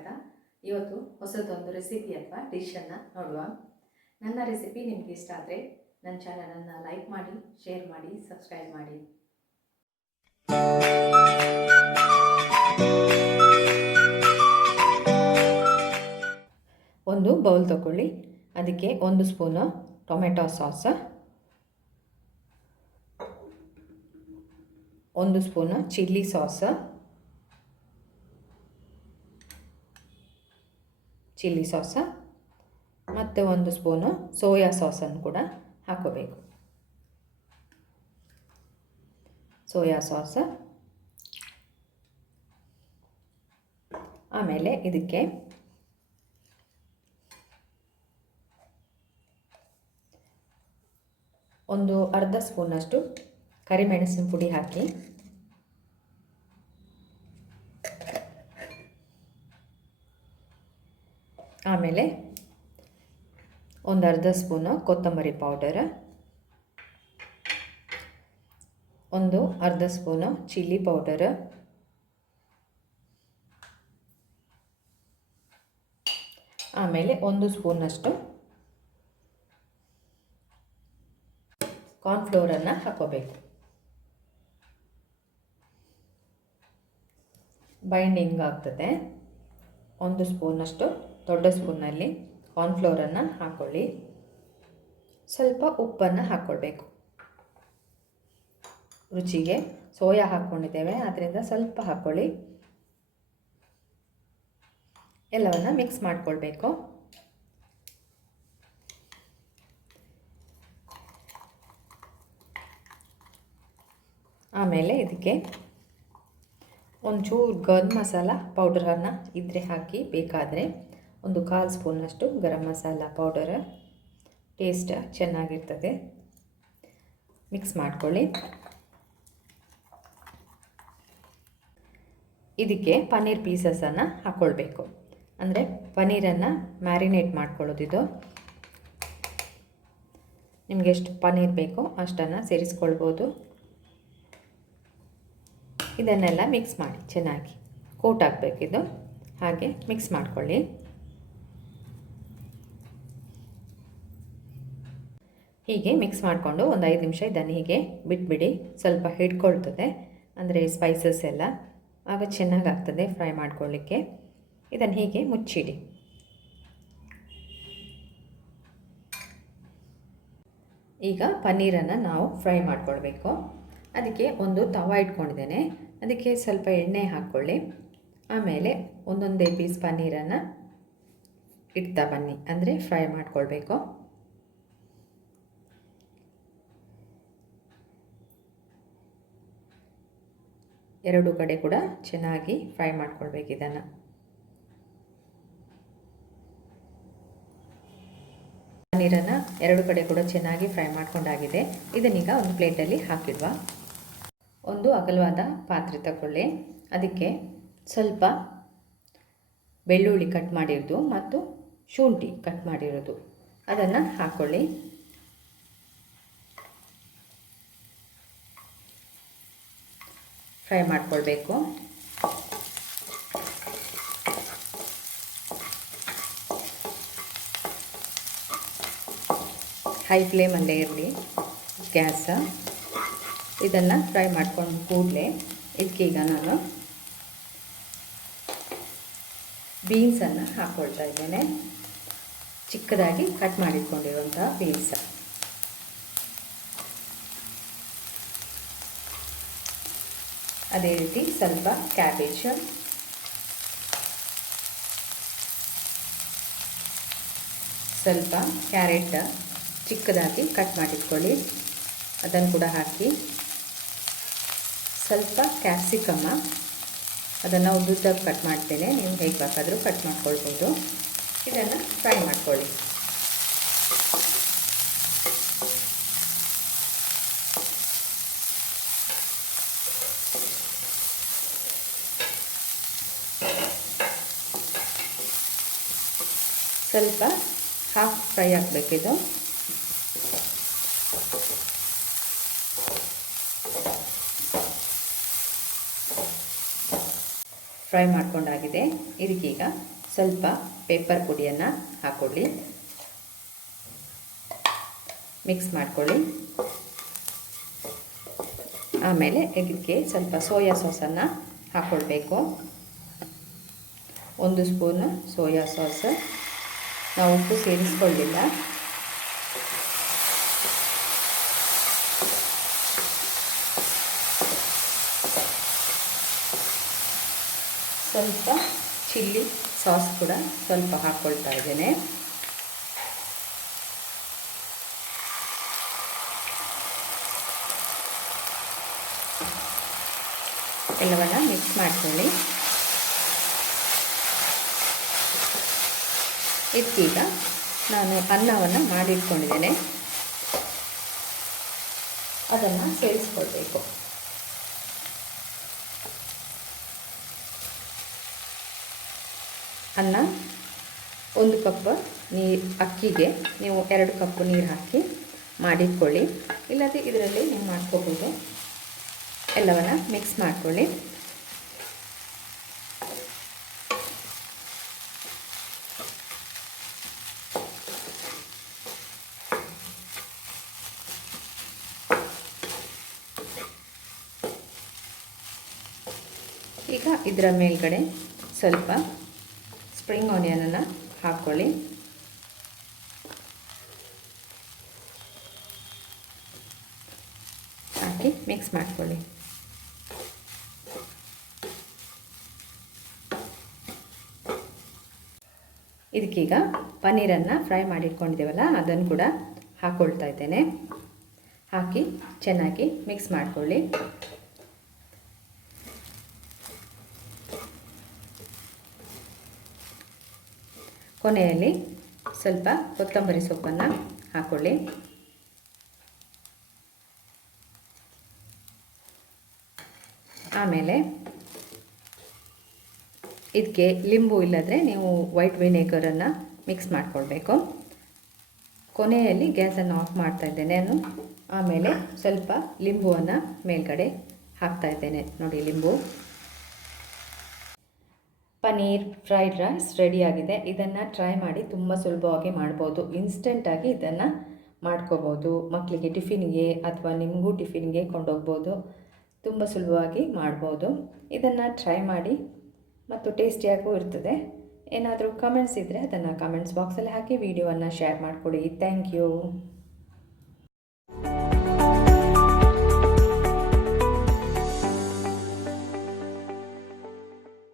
ಸ್ವಾಗತ. ಇವತ್ತು ಹೊಸದೊಂದು ರೆಸಿಪಿ ಅಥವಾ ಡಿಶನ್ನು ನೋಡುವ. ನನ್ನ ರೆಸಿಪಿ ನಿಮಗೆ ಇಷ್ಟ ಆದರೆ ನನ್ನ ಚಾನಲನ್ನು ಲೈಕ್ ಮಾಡಿ, ಶೇರ್ ಮಾಡಿ, ಸಬ್ಸ್ಕ್ರೈಬ್ ಮಾಡಿ. ಒಂದು ಬೌಲ್ ತಗೊಳ್ಳಿ. ಅದಕ್ಕೆ 1 spoon tomato sauce, 1 spoon chilli sauce, ಮತ್ತು 1 ಸ್ಪೂನು ಸೋಯಾ ಸಾಸನ್ನು ಕೂಡ ಹಾಕೋಬೇಕು. Soya sauce. ಆಮೇಲೆ ಇದಕ್ಕೆ ಒಂದು ಅರ್ಧ ಸ್ಪೂನಷ್ಟು ಕರಿಮೆಣಸಿನ ಪುಡಿ ಹಾಕಿ, ಆಮೇಲೆ ಒಂದು ಅರ್ಧ ಸ್ಪೂನು ಕೊತ್ತಂಬರಿ ಪೌಡರ್, ಒಂದು ಅರ್ಧ ಸ್ಪೂನು ಚಿಲ್ಲಿ ಪೌಡರ್, ಆಮೇಲೆ 1 ಸ್ಪೂನಷ್ಟು ಕಾರ್ನ್ಫ್ಲೋರನ್ನು ಹಾಕೋಬೇಕು. ಬೈಂಡಿಂಗ್ ಆಗ್ತದೆ. 1 ಸ್ಪೂನಷ್ಟು ದೊಡ್ಡ ಸ್ಪೂನಲ್ಲಿ ಕಾರ್ನ್ಫ್ಲೋರನ್ನು ಹಾಕ್ಕೊಳ್ಳಿ. ಸ್ವಲ್ಪ ಉಪ್ಪನ್ನು ಹಾಕ್ಕೊಳ್ಬೇಕು. ರುಚಿಗೆ ಸೋಯಾ ಹಾಕ್ಕೊಂಡಿದ್ದೇವೆ, ಆದ್ದರಿಂದ ಸ್ವಲ್ಪ ಹಾಕ್ಕೊಳ್ಳಿ. ಎಲ್ಲವನ್ನು ಮಿಕ್ಸ್ ಮಾಡಿಕೊಳ್ಬೇಕು. ಆಮೇಲೆ ಇದಕ್ಕೆ ಒಂಚೂರು ಗರಂ ಮಸಾಲ ಪೌಡರನ್ನು ಇದ್ದರೆ ಹಾಕಿ, ಬೇಕಾದರೆ ಒಂದು 1/4 ಸ್ಪೂನಷ್ಟು ಗರಂ ಮಸಾಲ ಪೌಡರ್. ಟೇಸ್ಟ್ ಚೆನ್ನಾಗಿರ್ತದೆ. ಮಿಕ್ಸ್ ಮಾಡ್ಕೊಳ್ಳಿ. ಇದಕ್ಕೆ ಪನ್ನೀರ್ ಪೀಸಸನ್ನು ಹಾಕ್ಕೊಳ್ಬೇಕು. ಅಂದರೆ ಪನ್ನೀರನ್ನು ಮ್ಯಾರಿನೇಟ್ ಮಾಡ್ಕೊಳ್ಳೋದಿದು. ನಿಮಗೆ ಎಷ್ಟು ಪನ್ನೀರ್ ಬೇಕೋ ಅಷ್ಟನ್ನು ಸೇರಿಸ್ಕೊಳ್ಬೋದು. ಇದನ್ನೆಲ್ಲ ಮಿಕ್ಸ್ ಮಾಡಿ ಚೆನ್ನಾಗಿ ಕೋಟ್ ಆಗಬೇಕಿದು. ಹಾಗೆ ಮಿಕ್ಸ್ ಮಾಡ್ಕೊಳ್ಳಿ. ಹೀಗೆ ಮಿಕ್ಸ್ ಮಾಡಿಕೊಂಡು ಒಂದು 5 ನಿಮಿಷ ಇದನ್ನು ಹೀಗೆ ಬಿಟ್ಬಿಡಿ. ಸ್ವಲ್ಪ ಹಿಡ್ಕೊಳ್ತದೆ, ಅಂದರೆ ಸ್ಪೈಸಸ್ ಎಲ್ಲ, ಆಗ ಚೆನ್ನಾಗಾಗ್ತದೆ ಫ್ರೈ ಮಾಡ್ಕೊಳ್ಳಿಕ್ಕೆ. ಇದನ್ನು ಹೀಗೆ ಮುಚ್ಚಿಡಿ. ಈಗ ಪನ್ನೀರನ್ನು ನಾವು ಫ್ರೈ ಮಾಡ್ಕೊಳ್ಬೇಕು. ಅದಕ್ಕೆ ಒಂದು ತವಾ ಇಟ್ಕೊಂಡಿದ್ದೇನೆ. ಅದಕ್ಕೆ ಸ್ವಲ್ಪ ಎಣ್ಣೆ ಹಾಕ್ಕೊಳ್ಳಿ. ಆಮೇಲೆ ಒಂದೊಂದೇ ಪೀಸ್ ಪನ್ನೀರನ್ನು ಇಡ್ತಾ ಬನ್ನಿ, ಅಂದರೆ ಫ್ರೈ ಮಾಡ್ಕೊಳ್ಬೇಕು. ಎರಡು ಕಡೆ ಕೂಡ ಚೆನ್ನಾಗಿ ಫ್ರೈ ಮಾಡ್ಕೊಳ್ಬೇಕು ಇದನ್ನು. ಪನ್ನೀರನ್ನು ಎರಡು ಕಡೆ ಕೂಡ ಚೆನ್ನಾಗಿ ಫ್ರೈ ಮಾಡ್ಕೊಂಡಾಗಿದೆ. ಇದನ್ನೀಗ ಒಂದು ಪ್ಲೇಟಲ್ಲಿ ಹಾಕಿಡುವ. ಒಂದು ಅಗಲವಾದ ಪಾತ್ರೆ ತಗೊಳ್ಳಿ. ಅದಕ್ಕೆ ಸ್ವಲ್ಪ ಬೆಳ್ಳುಳ್ಳಿ ಕಟ್ ಮಾಡಿರೋದು ಮತ್ತು ಶುಂಠಿ ಕಟ್ ಮಾಡಿರೋದು ಅದನ್ನು ಹಾಕ್ಕೊಳ್ಳಿ. ಫ್ರೈ ಮಾಡ್ಕೊಳ್ಬೇಕು. ಹೈ ಫ್ಲೇಮಲ್ಲೇ ಇರಲಿ ಗ್ಯಾಸ್. ಇದನ್ನು ಫ್ರೈ ಮಾಡ್ಕೊಂಡು ಕೂಡಲೇ ಇದಕ್ಕೀಗ ನಾನು ಬೀನ್ಸನ್ನು ಹಾಕ್ಕೊಳ್ತಾ ಇದ್ದೇನೆ. ಚಿಕ್ಕದಾಗಿ ಕಟ್ ಮಾಡಿಟ್ಕೊಂಡಿರುವಂಥ ಬೀನ್ಸ್. ಅದೇ ರೀತಿ ಸ್ವಲ್ಪ ಕ್ಯಾಬೇಜ್, ಸ್ವಲ್ಪ ಕ್ಯಾರೆಟ್ ಚಿಕ್ಕದಾಗಿ ಕಟ್ ಮಾಡಿಟ್ಕೊಳ್ಳಿ, ಅದನ್ನು ಕೂಡ ಹಾಕಿ. ಸ್ವಲ್ಪ ಕ್ಯಾಪ್ಸಿಕಮ್ಮ, ಅದನ್ನು ಉದ್ದುದ್ದಾಗಿ ಕಟ್ ಮಾಡ್ತೇನೆ, ನೀವು ಹೇಗೆ ಬೇಕಾದರೂ ಕಟ್ ಮಾಡ್ಕೊಳ್ಬೋದು. ಇದನ್ನು ಫ್ರೈ ಮಾಡ್ಕೊಳ್ಳಿ. ಸ್ವಲ್ಪ ಹಾಫ್ ಫ್ರೈ ಆಗಬೇಕಿದು. ಫ್ರೈ ಮಾಡ್ಕೊಂಡಾಗಿದೆ. ಇದಕ್ಕೀಗ ಸ್ವಲ್ಪ ಪೇಪರ್ ಪುಡಿಯನ್ನು ಹಾಕ್ಕೊಳ್ಳಿ, ಮಿಕ್ಸ್ ಮಾಡ್ಕೊಳ್ಳಿ. ಆಮೇಲೆ ಇದಕ್ಕೆ ಸ್ವಲ್ಪ ಸೋಯಾ ಸಾಸನ್ನು ಹಾಕ್ಕೊಳ್ಬೇಕು. 1 ಸ್ಪೂನ್ ಸೋಯಾ ಸಾಸ್. ನಾವು ಉಪ್ಪು ಸೇರಿಸ್ಕೊಳ್ಳಿಲ್ಲ. ಸ್ವಲ್ಪ ಚಿಲ್ಲಿ ಸಾಸ್ ಕೂಡ ಸ್ವಲ್ಪ ಹಾಕ್ಕೊಳ್ತಾ ಇದ್ದೇನೆ. ಎಲ್ಲವನ್ನು ಮಿಕ್ಸ್ ಮಾಡ್ಕೊಳ್ಳಿ. ಇದಕ್ಕೀಗ ನಾನು ಅನ್ನವನ್ನು ಮಾಡಿಟ್ಕೊಂಡಿದ್ದೇನೆ, ಅದನ್ನು ಸೇರಿಸ್ಕೊಳ್ಬೇಕು. ಅನ್ನ 1 ಕಪ್ ಅಕ್ಕಿಗೆ ನೀವು 2 ಕಪ್ ನೀರು ಹಾಕಿ ಮಾಡಿಟ್ಕೊಳ್ಳಿ. ಇಲ್ಲದೆ ಇದರಲ್ಲಿ ನೀವು ಮಾಡ್ಕೋಬೋದು. ಎಲ್ಲವನ್ನು ಮಿಕ್ಸ್ ಮಾಡ್ಕೊಳ್ಳಿ. ಈಗ ಇದರ ಮೇಲ್ಗಡೆ ಸ್ವಲ್ಪ ಸ್ಪ್ರಿಂಗ್ ಆನಿಯನನ್ನು ಹಾಕ್ಕೊಳ್ಳಿ. ಹಾಕಿ ಮಿಕ್ಸ್ ಮಾಡ್ಕೊಳ್ಳಿ. ಇದಕ್ಕೀಗ ಪನ್ನೀರನ್ನು ಫ್ರೈ ಮಾಡಿಟ್ಕೊಂಡಿದ್ದೇವಲ್ಲ ಅದನ್ನು ಕೂಡ ಹಾಕ್ಕೊಳ್ತಾ ಇದ್ದೇನೆ. ಹಾಕಿ ಚೆನ್ನಾಗಿ ಮಿಕ್ಸ್ ಮಾಡ್ಕೊಳ್ಳಿ. ಕೊನೆಯಲ್ಲಿ ಸ್ವಲ್ಪ ಕೊತ್ತಂಬರಿ ಸೊಪ್ಪನ್ನು ಹಾಕ್ಕೊಳ್ಳಿ. ಆಮೇಲೆ ಇದಕ್ಕೆ ಲಿಂಬು ಇಲ್ಲದ್ರೆ ನೀವು ವೈಟ್ ವಿನೇಗರನ್ನು ಮಿಕ್ಸ್ ಮಾಡಿಕೊಳ್ಬೇಕು. ಕೊನೆಯಲ್ಲಿ ಗ್ಯಾಸನ್ನು ಆಫ್ ಮಾಡ್ತಾ ಇದ್ದೇನೆ ನಾನು. ಆಮೇಲೆ ಸ್ವಲ್ಪ ಲಿಂಬುವನ್ನು ಮೇಲ್ಗಡೆ ಹಾಕ್ತಾ ಇದ್ದೇನೆ. ನೋಡಿ, ಲಿಂಬು. ಪನೀರ್ ಫ್ರೈಡ್ ರೈಸ್ ರೆಡಿಯಾಗಿದೆ. ಇದನ್ನು ಟ್ರೈ ಮಾಡಿ, ತುಂಬ ಸುಲಭವಾಗಿ ಮಾಡ್ಬೋದು. ಇನ್ಸ್ಟೆಂಟಾಗಿ ಇದನ್ನು ಮಾಡ್ಕೋಬೋದು. ಮಕ್ಕಳಿಗೆ ಟಿಫಿನ್ಗೆ ಅಥವಾ ನಿಮಗೂ ಟಿಫಿನ್ಗೆ ಕೊಂಡೋಗ್ಬೋದು. ತುಂಬ ಸುಲಭವಾಗಿ ಮಾಡ್ಬೋದು. ಇದನ್ನು ಟ್ರೈ ಮಾಡಿ ಮತ್ತು ಟೇಸ್ಟಿಯಾಗೂ ಇರ್ತದೆ. ಏನಾದರೂ ಕಮೆಂಟ್ಸ್ ಇದ್ದರೆ ಅದನ್ನು ಕಮೆಂಟ್ಸ್ ಬಾಕ್ಸಲ್ಲಿ ಹಾಕಿ ವಿಡಿಯೋವನ್ನು ಶೇರ್ ಮಾಡಿಕೊಡಿ. Thank you.